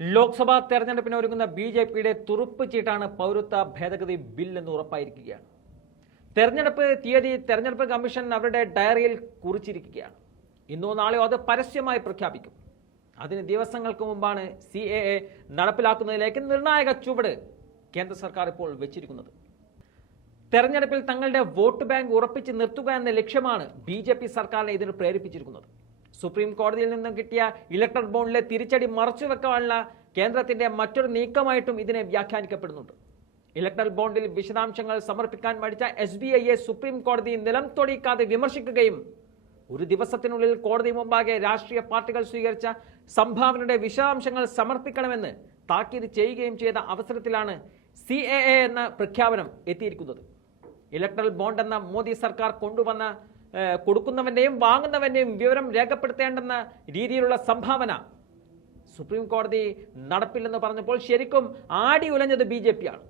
ലോക്സഭാ തെരഞ്ഞെടുപ്പിന് ഒരുങ്ങുന്ന ബി.ജെ.പിയുടെ തുറുപ്പ് ചീട്ടാണ് പൗരത്വ ഭേദഗതി ബിൽ എന്ന് ഉറപ്പായിരിക്കുകയാണ്. തെരഞ്ഞെടുപ്പ് തീയതി തെരഞ്ഞെടുപ്പ് കമ്മീഷൻ അവരുടെ ഡയറിയിൽ കുറിച്ചിരിക്കുകയാണ്. ഇന്നോ നാളെയോ അത് പരസ്യമായി പ്രഖ്യാപിക്കും. അതിന് ദിവസങ്ങൾക്ക് മുമ്പാണ് CAA നടപ്പിലാക്കുന്നതിലേക്ക് നിർണായക ചുവട് കേന്ദ്ര സർക്കാർ ഇപ്പോൾ വെച്ചിരിക്കുന്നത്. തെരഞ്ഞെടുപ്പിൽ തങ്ങളുടെ വോട്ട് ബാങ്ക് ഉറപ്പിച്ച് നിർത്തുക എന്ന ലക്ഷ്യമാണ് ബി.ജെ.പി സർക്കാരിനെ ഇതിന് പ്രേരിപ്പിച്ചിരിക്കുന്നത്. സുപ്രീം കോടതിയിൽ നിന്നും കിട്ടിയ ഇലക്ട്രൽ ബോണ്ടിലെ തിരിച്ചടി മറച്ചുവെക്കാനുള്ള കേന്ദ്രത്തിന്റെ മറ്റൊരു നീക്കമായിട്ടും ഇതിനെ വ്യാഖ്യാനിക്കപ്പെടുന്നുണ്ട്. ഇലക്ട്രൽ ബോണ്ടിൽ വിശദാംശങ്ങൾ സമർപ്പിക്കാൻ മടിച്ച SBIയെ സുപ്രീം കോടതി നിലം തൊടിക്കാതെ വിമർശിക്കുകയും ഒരു ദിവസത്തിനുള്ളിൽ കോടതി മുമ്പാകെ രാഷ്ട്രീയ പാർട്ടികൾ സ്വീകരിച്ച സംഭാവനയുടെ വിശദാംശങ്ങൾ സമർപ്പിക്കണമെന്ന് താക്കീത് ചെയ്യുകയും ചെയ്ത അവസരത്തിലാണ് CAA എന്ന പ്രഖ്യാപനം എത്തിയിരിക്കുന്നത്. ഇലക്ട്രൽ ബോണ്ട് എന്ന മോദി സർക്കാർ കൊണ്ടുവന്ന കൊടുക്കുന്നവന്റെയും വാങ്ങുന്നവന്റെയും വിവരം രേഖപ്പെടുത്തേണ്ടെന്ന രീതിയിലുള്ള സംഭാവന സുപ്രീം കോടതി നടപ്പില്ലെന്ന് പറഞ്ഞപ്പോൾ ശരിക്കും ആടി ഉലഞ്ഞത് BJP ആണ്.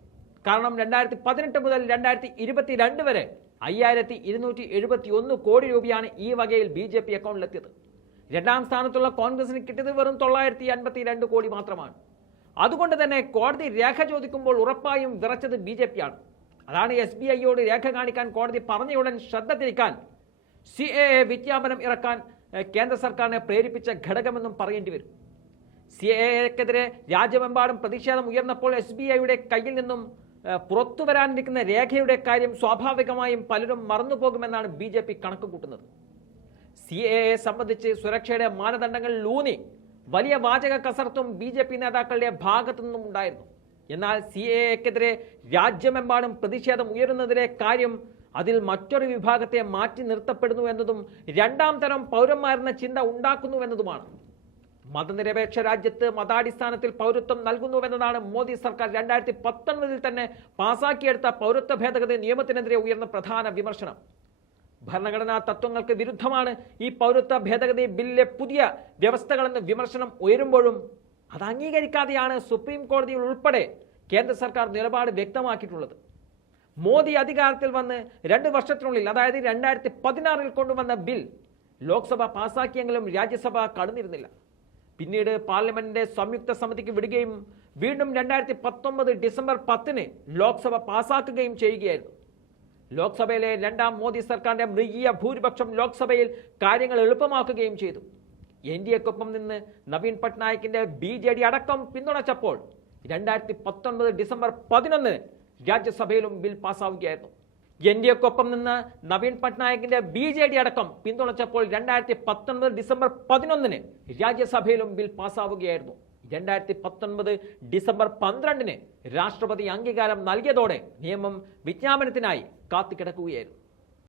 കാരണം 2018 മുതൽ 2022 വരെ 5271 കോടി രൂപയാണ് ഈ വകയിൽ BJP അക്കൗണ്ടിലെത്തിയത്. രണ്ടാം സ്ഥാനത്തുള്ള കോൺഗ്രസിന് കിട്ടിയത് വെറും 952 കോടി മാത്രമാണ്. അതുകൊണ്ട് തന്നെ കോടതി രേഖ ചോദിക്കുമ്പോൾ ഉറപ്പായും വിറച്ചത് BJP ആണ്. അതാണ് SBIയോട് രേഖ കാണിക്കാൻ കോടതി പറഞ്ഞയുടൻ ശ്രദ്ധ തിരിക്കാൻ CAA വിജ്ഞാപനം ഇറക്കാൻ കേന്ദ്ര സർക്കാരിനെ പ്രേരിപ്പിച്ച ഘടകമെന്നും പറയേണ്ടി വരും. CAAക്കെതിരെ രാജ്യമെമ്പാടും പ്രതിഷേധം ഉയർന്നപ്പോൾ SBIയുടെ കയ്യിൽ നിന്നും പുറത്തു വരാനിരിക്കുന്ന രേഖയുടെ കാര്യം സ്വാഭാവികമായും പലരും മറന്നുപോകുമെന്നാണ് BJP കണക്ക് കൂട്ടുന്നത്. CAA സംബന്ധിച്ച് സുരക്ഷയുടെ മാനദണ്ഡങ്ങളിലൂന്നി വലിയ വാചക കസർത്തും BJP നേതാക്കളുടെ ഭാഗത്തു നിന്നും ഉണ്ടായിരുന്നു. എന്നാൽ CAAക്കെതിരെ രാജ്യമെമ്പാടും പ്രതിഷേധം ഉയരുന്നതിലെ കാര്യം അതിൽ മറ്റൊരു വിഭാഗത്തെ മാറ്റി നിർത്തപ്പെടുന്നു എന്നതും രണ്ടാം തരം പൗരന്മാരെന്ന ചിന്ത ഉണ്ടാക്കുന്നുവെന്നതുമാണ്. മതനിരപേക്ഷ രാജ്യത്ത് മതാടിസ്ഥാനത്തിൽ പൗരത്വം നൽകുന്നുവെന്നതാണ് മോദി സർക്കാർ 2019 തന്നെ പാസാക്കിയെടുത്ത പൗരത്വ ഭേദഗതി നിയമത്തിനെതിരെ ഉയർന്ന പ്രധാന വിമർശനം. ഭരണഘടനാ തത്വങ്ങൾക്ക് വിരുദ്ധമാണ് ഈ പൗരത്വ ഭേദഗതി ബില്ലിലെ പുതിയ വ്യവസ്ഥകളെന്ന് വിമർശനം ഉയരുമ്പോഴും അത് അംഗീകരിക്കാതെയാണ് സുപ്രീം കോടതിയിൽ ഉൾപ്പെടെ കേന്ദ്ര സർക്കാർ നിലപാട് വ്യക്തമാക്കിയിട്ടുള്ളത്. മോദി അധികാരത്തിൽ വന്ന് 2 വർഷത്തിനുള്ളിൽ, അതായത് 2016 കൊണ്ടുവന്ന ബിൽ ലോക്സഭ പാസാക്കിയെങ്കിലും രാജ്യസഭ കടന്നിരുന്നില്ല. പിന്നീട് പാർലമെന്റിന്റെ സംയുക്ത സമിതിക്ക് വിടുകയും വീണ്ടും 2019 ഡിസംബർ 10 ലോക്സഭ പാസാക്കുകയും ചെയ്യുകയായിരുന്നു. ലോക്സഭയിലെ രണ്ടാം മോദി സർക്കാരിന്റെ മൃഗീയ ഭൂരിപക്ഷം ലോക്സഭയിൽ കാര്യങ്ങൾ എളുപ്പമാക്കുകയും ചെയ്തു. NDAക്കൊപ്പം നിന്ന് നവീൻ പട്നായിക്കിന്റെ BJD അടക്കം പിന്തുണച്ചപ്പോൾ 2019 ഡിസംബർ 11 രാജ്യസഭയിലും ബിൽ പാസ്സാവുകയായിരുന്നു. NDAക്കൊപ്പം നിന്ന് നവീൻ പട്നായിക്കിന്റെ BJD അടക്കം പിന്തുണച്ചപ്പോൾ 2019 ഡിസംബർ 11 രാജ്യസഭയിലും ബിൽ പാസ്സാവുകയായിരുന്നു. 2019 ഡിസംബർ 12 രാഷ്ട്രപതി അംഗീകാരം നൽകിയതോടെ നിയമം വിജ്ഞാപനത്തിനായി കാത്തുകിടക്കുകയായിരുന്നു.